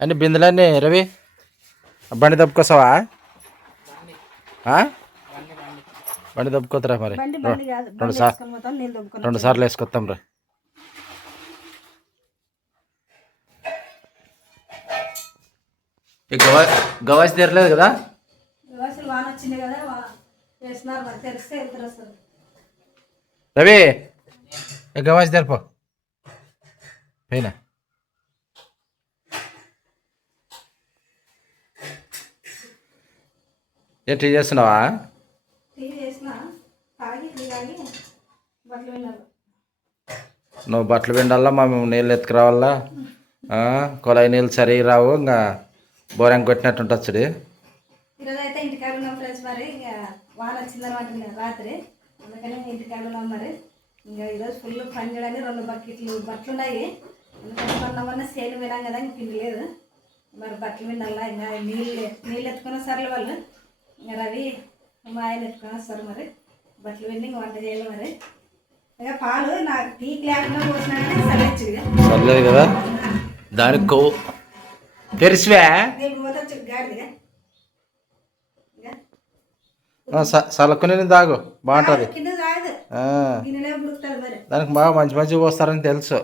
అన్ని బిందెలన్నీ రవి బండి దప్పుకొస్తావా ఆ? బండి దప్పుకోతరా మరి? రెండు బండి సార్ వేసుకొని పోతాం నీళ్ళు దొబ్బుకొని రెండు సార్లు వేసుకొస్తాం రా. గవా గవాసి తీరలేదు కదా? రవి గవాసి తెరపో. పైన ఏ టీ చేస్తున్నావా? నువ్వు బట్టలు పిండాలా మా మేము నీళ్ళు ఎత్తుకురావాలా? కొలాయి నీళ్ళు సరిగా రావు. ఇంకా బోరం కొట్టినట్టు ఉంటుంది చూడు. ఈరోజు అయితే ఇంటికాడ ఉన్నాం ఫ్రెండ్స్ మరి. ఇంకా వాన వచ్చిందనమాట నిన్న రాత్రి. అందుకని ఇంటికాడ ఉన్నాం మరి. ఇంకా ఈరోజు ఫుల్ పని చేయడానికి రెండు బకెట్లు బట్టలు ఉన్నాయి అందుకని మొన్న మొన్న సేను వినాం కదా ఇంక పిండి లేదు. మరి బట్టలు వినాలా ఇంకా నీళ్ళు నీళ్ళు ఎత్తుకున్న సర్లు వాళ్ళు. ఇంకా రవి మా ఆయన ఎత్తుకొని వస్తారు మరి. బట్టలు విని ఇంక వంట చేయాలి మరి. ఇంకా పాలు నాకు టీ లేకుండా పోసినా సరిచ్చు సర్లేదు కదా? దానికి కొవ్వు. తెరిసివే? సలకుని దాగు బాగుంటుంది. దానికి బాగా మంచి మంచి పోస్తారని తెలుసు.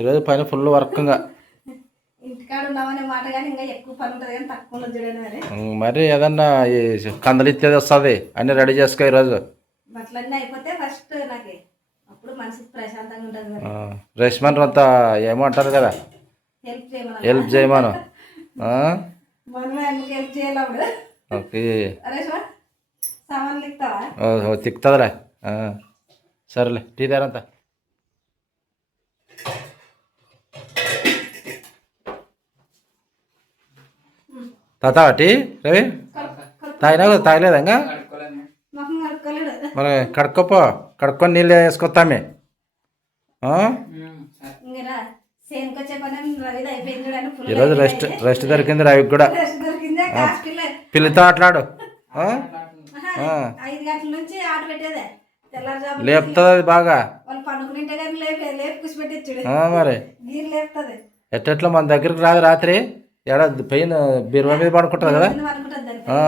ఈరోజు పైన ఫుల్ చూడండి మరి. ఏదన్నా ఈ కందలు ఇచ్చేది వస్తుంది అన్నీ రెడీ చేసుకో ఈరోజు రేష్మన్ అంత ఏమో అంటారు కదా. హెల్ప్ చేయమని. ఓకే. ఆ. సరేలే టీ దారంతా తాతావా టీ రవి? తాగినా కదా తాగలేదా ఇంకా? మరి కడుక్కోపో కడుక్కొని నీళ్ళు వేసుకొస్తామే. ఈరోజు రెస్ట్ రెస్ట్ దొరికింది రవికి కూడా. పిల్లితో ఆటలాడు. లేపుతుంది అది బాగా. మరి. ఎట్టెట్లా మన దగ్గరికి రాదు రాత్రి? ఎడ పెయిన్ బీరువా మీద పడుకుంటుంది కదా? అనుకుంటుంది దానికి. ఆ.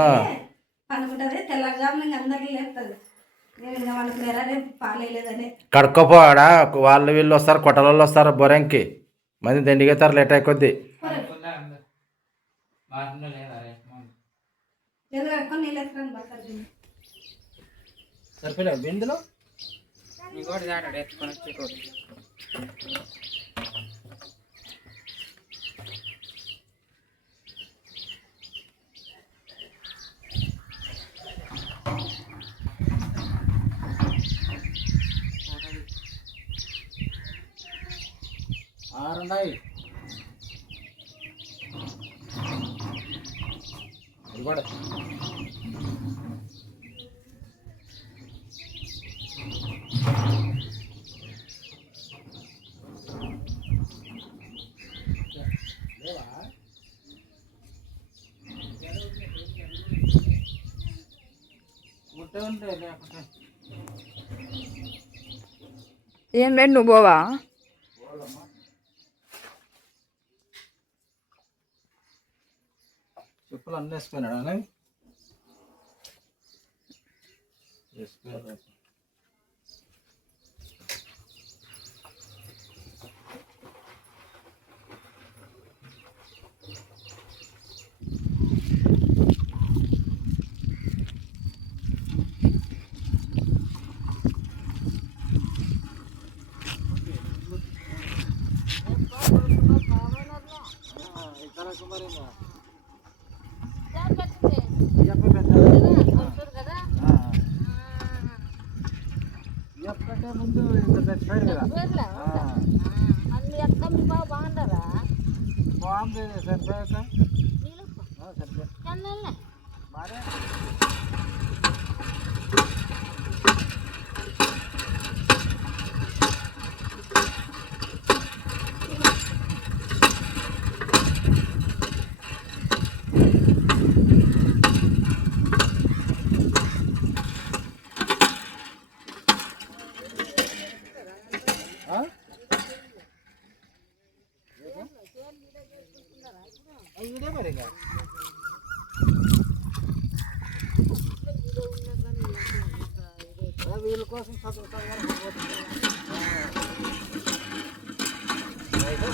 అనుకుంటుంది తెల్లారుజామున ఇంక అందరికీ లేపుతుంది. నేను ఇంకా అనుకున్నారా రేపు పాలేయలేదని కడుక్కోపో ఆడ. వాళ్ళు వీళ్ళు వస్తారు కొట్టల వాళ్ళు వస్తారు బొరంకి మంది దండిగేతారు లేట్ అయిపోద్ది. కట్టుకొని నీళ్ళు ఎత్తుకొని బట్టలు సరిపోయినా బిందులో ఆరున్నాయి. ఇవ్వడు ఏం లేదు నువ్వు పోవా చెప్పులు అన్నీ వేసిపోయినాడు అలా వేసిపోయారు ముందు బాగుంది చచ్చిపోయాక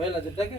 पहला जो टाके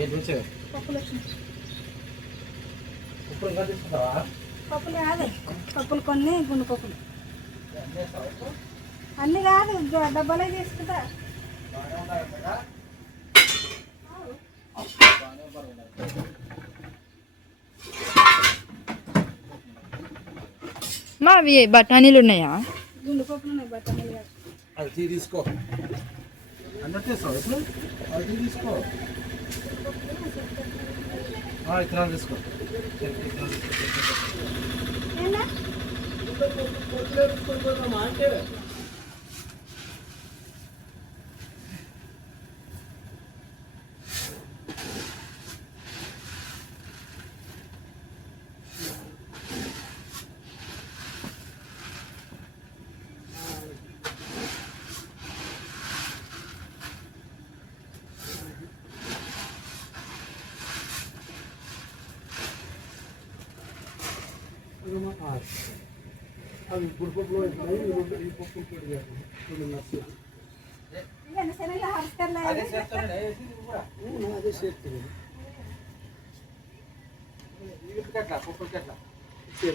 ఏంటి నుంచి పప్పులు వచ్చినాయి ఇప్పుడు ఇంకా తీసుకుంటావా పప్పులు కాదు పప్పులు కొన్ని గుండు పప్పులు అన్నీ కాదు డబ్బాలే తీసుకుంటా మా అవి బఠానీలు ఉన్నాయా? గుండు పప్పులు ఉన్నాయి కాదు. అది తీ తీసుకో. అన్నట్టు తీసుకో ఇప్పుడు? అది తీ తీసుకో. ఆ, ఇత్తనాలు తీసుకో. తీసుకో. అవి గుడిపప్పులు ఈ పప్పులు పొడి చేస్తాం అదే చేస్తానండి,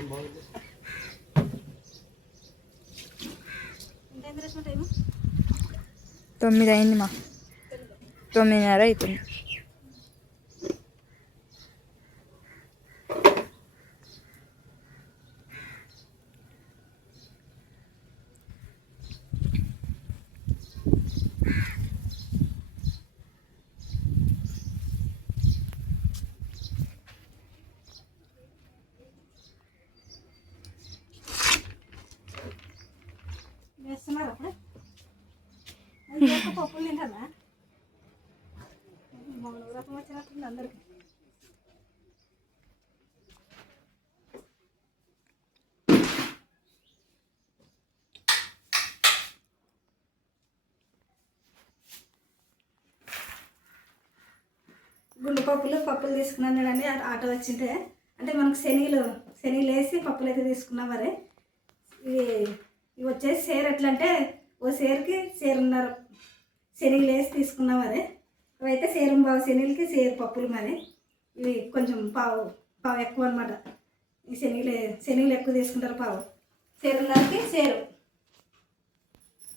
బాగుంది తొమ్మిది అయింది మా. తొమ్మిదిన్నర అవుతుంది పప్పులు తింటారా మూడు రకం వచ్చినట్టుంది అందరికి. గుండు పప్పులు పప్పులు తీసుకున్నాను చూడండి ఆటో వచ్చింటే. అంటే మనకు శనిలు శనిలు వేసి పప్పులు అయితే తీసుకున్నాం మరి. ఇవి ఇవి వచ్చేసి సేర్ ఎట్లా అంటే ఓ సేరుకి సేరున్నర శనగలు వేసి తీసుకున్నాం అదే. అవైతే సేరం సేరు బావు శనగలకి సేరు పప్పులు మరి. ఇవి కొంచెం పావు పావు ఎక్కువ అనమాట ఈ శనగలు శనగలు ఎక్కువ తీసుకుంటారు పావు. సేరున్నరకి సేరు.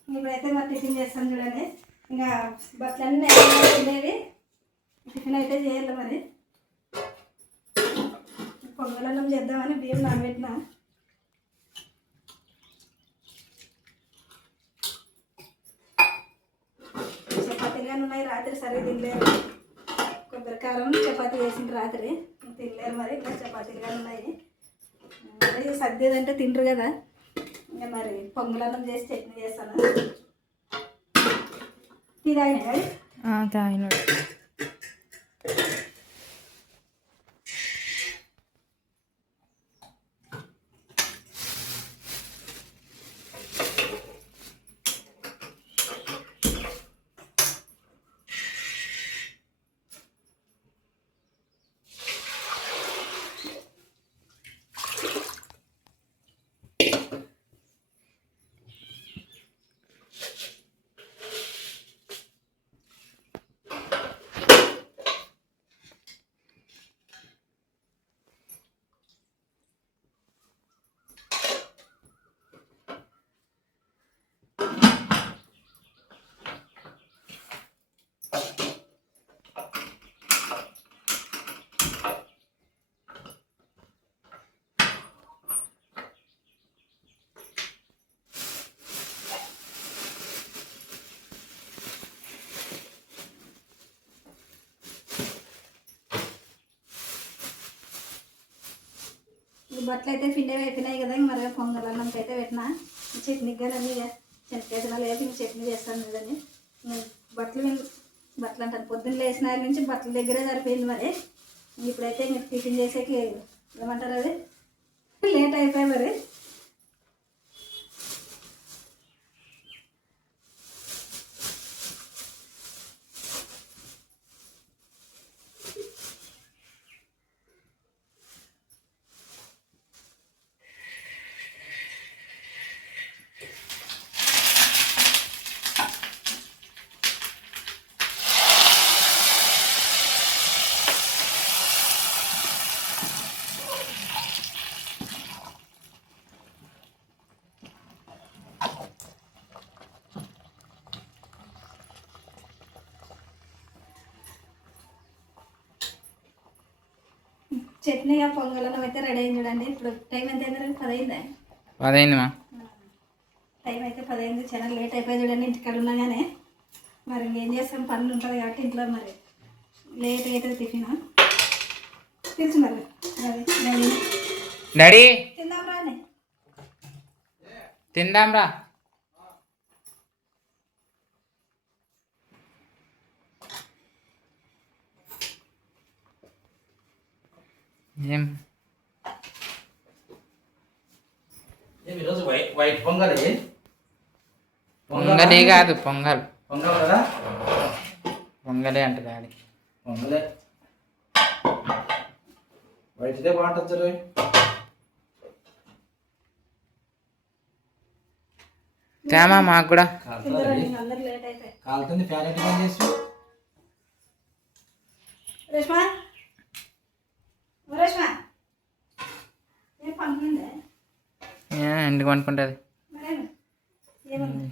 ఇప్పుడైతే మరి టిఫిన్ చేస్తాను చూడండి. ఇంకా బట్టలన్నీ ఉండేవి టిఫిన్ అయితే చేయాలి మరి. పొంగలన్నం చేద్దామని బియ్యం నానబెట్టిన. కానీ ఉన్నాయి రాత్రి సరిగ్గా తినలేరు. కొబ్బరి కారం చపాతీ చేసిండ్రు రాత్రి. తినలేరు మరి ఇంకా చపాతీలు కానీ ఉన్నాయి. అదే సర్దేదంటే తింటారు కదా. ఇంకా మరి పొంగలన్నం చేసి చట్నీ చేస్తాను. తిరాయి తాగినాడు. బట్టలు అయితే పిండి అయిపోయినాయి కదా ఇంక మరి పొంగలన్నంకి అయితే పెట్టిన. చట్నీకి కానీ అన్ని చెనక్కాయ తినాలి ఇంక చట్నీ చేస్తాను కదండి బట్టలు బట్టలు అంటాను. పొద్దున్న లేచిన నుంచి బట్టల దగ్గరే సరిపోయింది మరి. ఇప్పుడైతే ఇంక టిఫిన్ చేసేకి ఏమంటారు అది? లేట్ అయిపోయి మరి. చట్నీ ఆ పొంగలన్నం అయితే రెడీ అయింది చూడండి. ఇప్పుడు టైం ఎంత అయింది పదైందా? అదైంది మా. టైం అయితే పదైంది. చాలా లేట్ అయిపోయింది చూడండి. ఇంటికాడ ఉన్నాగానే మరి ఇంకేం చేస్తాం? పనులు ఉంటుంది కాబట్టి ఇంట్లో మరి లేట్ అవుతుంది టిఫిన్ తెలుసు మరి. డాడీ డాడీ తిందాం రాని తిందాం రా. ఏం? ఈరోజు వైట్ వైట్ పొంగలి? పొంగలే కాదు పొంగల్. పొంగల్ కదా? పొంగలే అంట డాడీ పొంగలే. వైట్దే బాగుంటుంది తేమా మాకు కూడా? కాలుతుంది. ఫ్యాన్ ఎట్టి పని చేసి ఎందుకు అనుకుంటుంది మరేమి ఏమన్నా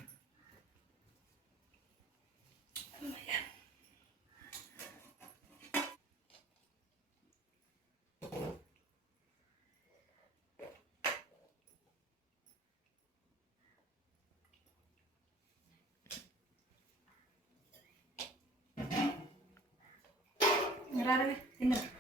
రారవి తిన్నారు